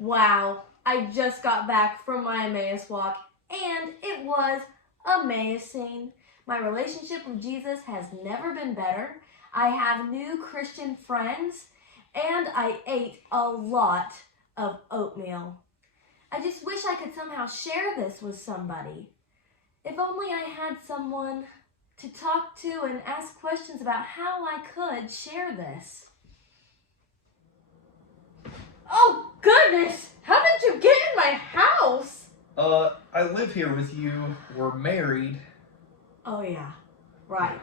Wow, I just got back from my Emmaus walk and it was amazing. My relationship with Jesus has never been better. I have new Christian friends and I ate a lot of oatmeal. I just wish I could somehow share this with somebody. If only I had someone to talk to and ask questions about how I could share this. Oh, goodness! How did you get in my house? I live here with you. We're married. Oh, yeah. Right.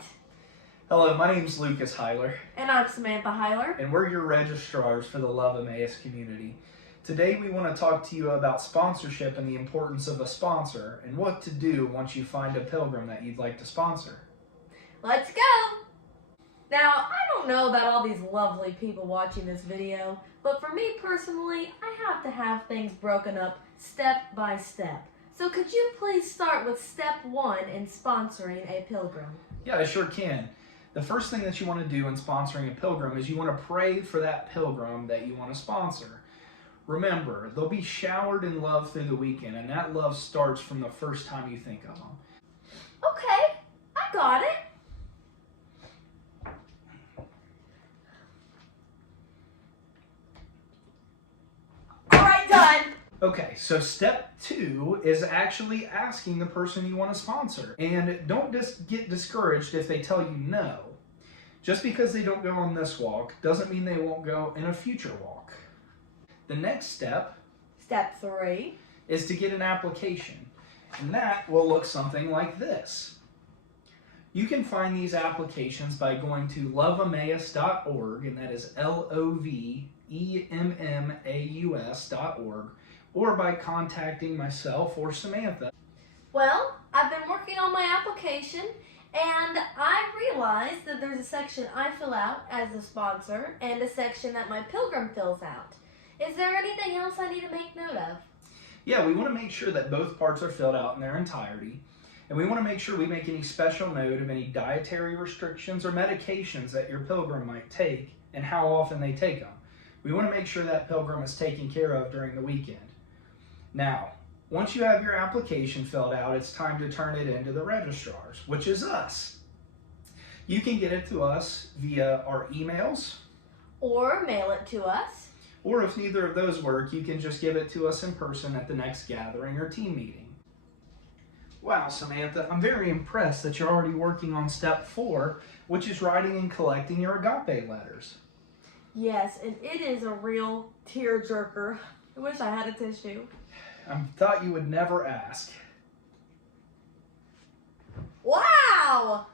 Hello, my name's Lucas Heiler. And I'm Samantha Heiler. And we're your registrars for the Love Emmaus community. Today we want to talk to you about sponsorship and the importance of a sponsor and what to do once you find a pilgrim that you'd like to sponsor. Let's go! Now, I don't know about all these lovely people watching this video, but for me personally, I have to have things broken up step by step. So could you please start with step 1 in sponsoring a pilgrim? Yeah, I sure can. The first thing that you want to do in sponsoring a pilgrim is you want to pray for that pilgrim that you want to sponsor. Remember, they'll be showered in love through the weekend, and that love starts from the first time you think of them. Okay, I got it. Alright, done. Okay, so step 2 is actually asking the person you want to sponsor. And don't just get discouraged if they tell you no. Just because they don't go on this walk doesn't mean they won't go in a future walk. The next step, Step 3, is to get an application. And that will look something like this. You can find these applications by going to loveemmaus.org, and that is LOVEMMAUS.org, or by contacting myself or Samantha. Well, I've been working on my application and I realized that there's a section I fill out as a sponsor and a section that my pilgrim fills out. Is there anything else I need to make note of? Yeah, we want to make sure that both parts are filled out in their entirety. And we want to make sure we make any special note of any dietary restrictions or medications that your pilgrim might take and how often they take them. We want to make sure that pilgrim is taken care of during the weekend. Now, once you have your application filled out, it's time to turn it into the registrars, which is us. You can get it to us via our emails. Or mail it to us. Or if neither of those work, you can just give it to us in person at the next gathering or team meeting. Wow, Samantha, I'm very impressed that you're already working on step 4, which is writing and collecting your agape letters. Yes, and it is a real tearjerker. I wish I had a tissue. I thought you would never ask. Wow!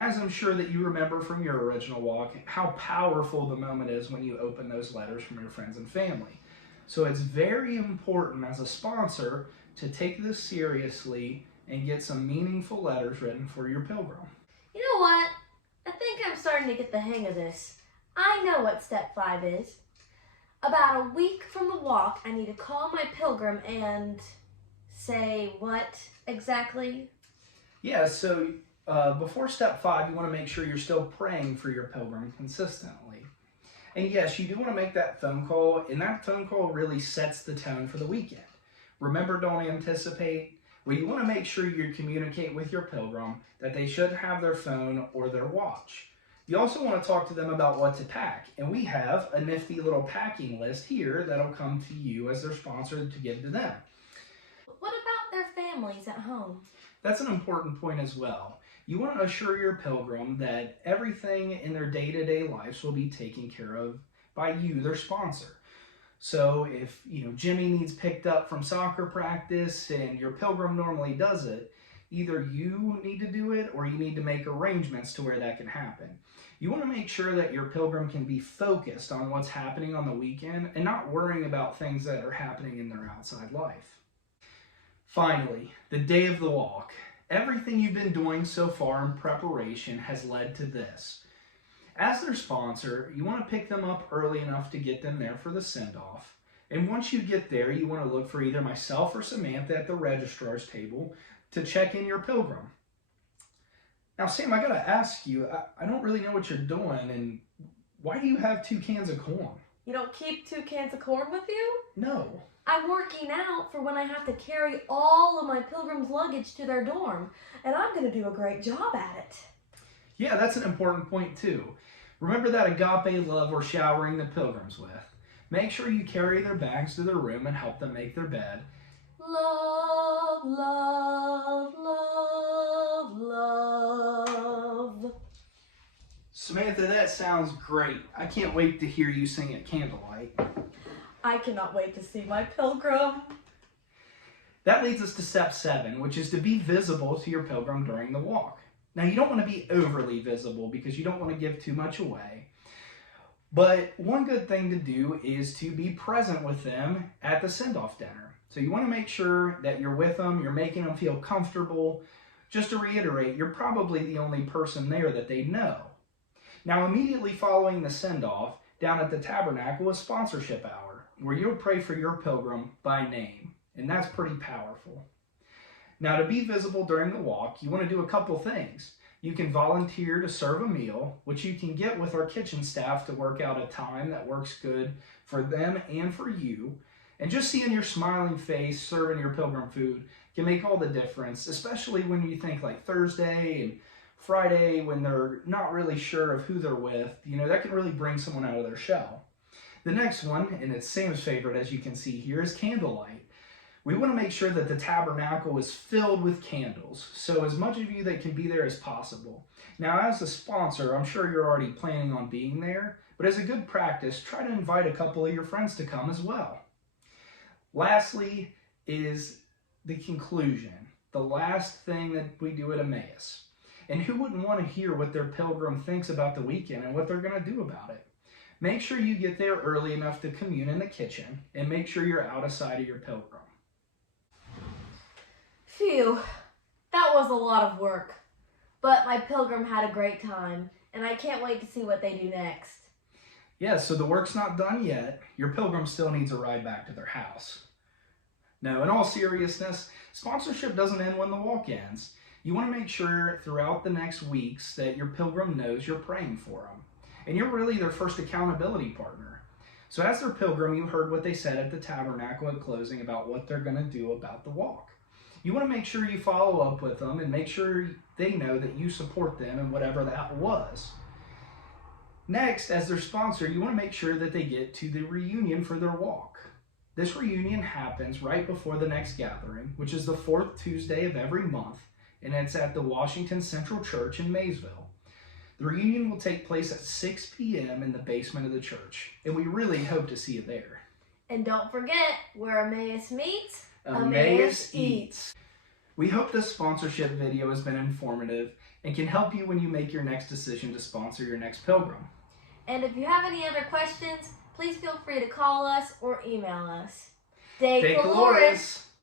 As I'm sure that you remember from your original walk, how powerful the moment is when you open those letters from your friends and family. So it's very important as a sponsor to take this seriously and get some meaningful letters written for your pilgrim. You know what? I think I'm starting to get the hang of this. I know what step 5 is. About a week from the walk, I need to call my pilgrim and say what exactly? Yeah, so before step 5, you want to make sure you're still praying for your pilgrim consistently. And yes, you do want to make that phone call, and that phone call really sets the tone for the weekend. Remember, don't anticipate. Well, you want to make sure you communicate with your pilgrim that they should have their phone or their watch. You also want to talk to them about what to pack, and we have a nifty little packing list here that'll come to you as their sponsor to give to them. What about their families at home? That's an important point as well. You want to assure your pilgrim that everything in their day-to-day lives will be taken care of by you, their sponsor. So if Jimmy needs picked up from soccer practice and your pilgrim normally does it, either you need to do it or you need to make arrangements to where that can happen. You want to make sure that your pilgrim can be focused on what's happening on the weekend and not worrying about things that are happening in their outside life. Finally, the day of the walk. Everything you've been doing so far in preparation has led to this. As their sponsor, you want to pick them up early enough to get them there for the send-off. And once you get there, you want to look for either myself or Samantha at the registrar's table to check in your pilgrim. Now, Sam, I got to ask you, I don't really know what you're doing, and why do you have 2 cans of corn? You don't keep 2 cans of corn with you? No. I'm working out for when I have to carry all of my pilgrims' luggage to their dorm, and I'm going to do a great job at it. Yeah, that's an important point too. Remember that agape love we're showering the pilgrims with. Make sure you carry their bags to their room and help them make their bed. Love, love, love, love. Samantha, that sounds great. I can't wait to hear you sing at candlelight. I cannot wait to see my pilgrim. That leads us to step 7, which is to be visible to your pilgrim during the walk. Now, you don't want to be overly visible because you don't want to give too much away. But one good thing to do is to be present with them at the send-off dinner. So you want to make sure that you're with them, you're making them feel comfortable. Just to reiterate, you're probably the only person there that they know. Now, immediately following the send-off, down at the tabernacle is sponsorship hour, where you'll pray for your pilgrim by name. And that's pretty powerful. Now, to be visible during the walk, you want to do a couple things. You can volunteer to serve a meal, which you can get with our kitchen staff to work out a time that works good for them and for you. And just seeing your smiling face serving your pilgrim food can make all the difference, especially when you think like Thursday and Friday when they're not really sure of who they're with. That can really bring someone out of their shell. The next one, and it's Sam's favorite as you can see here, is candlelight. We want to make sure that the tabernacle is filled with candles, so as much of you that can be there as possible. Now, as a sponsor, I'm sure you're already planning on being there, but as a good practice, try to invite a couple of your friends to come as well. Lastly is the conclusion, the last thing that we do at Emmaus. And who wouldn't want to hear what their pilgrim thinks about the weekend and what they're going to do about it? Make sure you get there early enough to commune in the kitchen, and make sure you're out of sight of your pilgrim. Phew, that was a lot of work. But my pilgrim had a great time, and I can't wait to see what they do next. Yeah, so the work's not done yet. Your pilgrim still needs a ride back to their house. No, in all seriousness, sponsorship doesn't end when the walk ends. You want to make sure throughout the next weeks that your pilgrim knows you're praying for them. And you're really their first accountability partner. So as their pilgrim, you heard what they said at the tabernacle at closing about what they're going to do about the walk. You want to make sure you follow up with them and make sure they know that you support them in whatever that was. Next, as their sponsor, you want to make sure that they get to the reunion for their walk. This reunion happens right before the next gathering, which is the 4th Tuesday of every month, and it's at the Washington Central Church in Maysville. The reunion will take place at 6 p.m. in the basement of the church, and we really hope to see you there. And don't forget, where Emmaus meets, Emmaus eats. We hope this sponsorship video has been informative and can help you when you make your next decision to sponsor your next pilgrim. And if you have any other questions, please feel free to call us or email us. De Colores.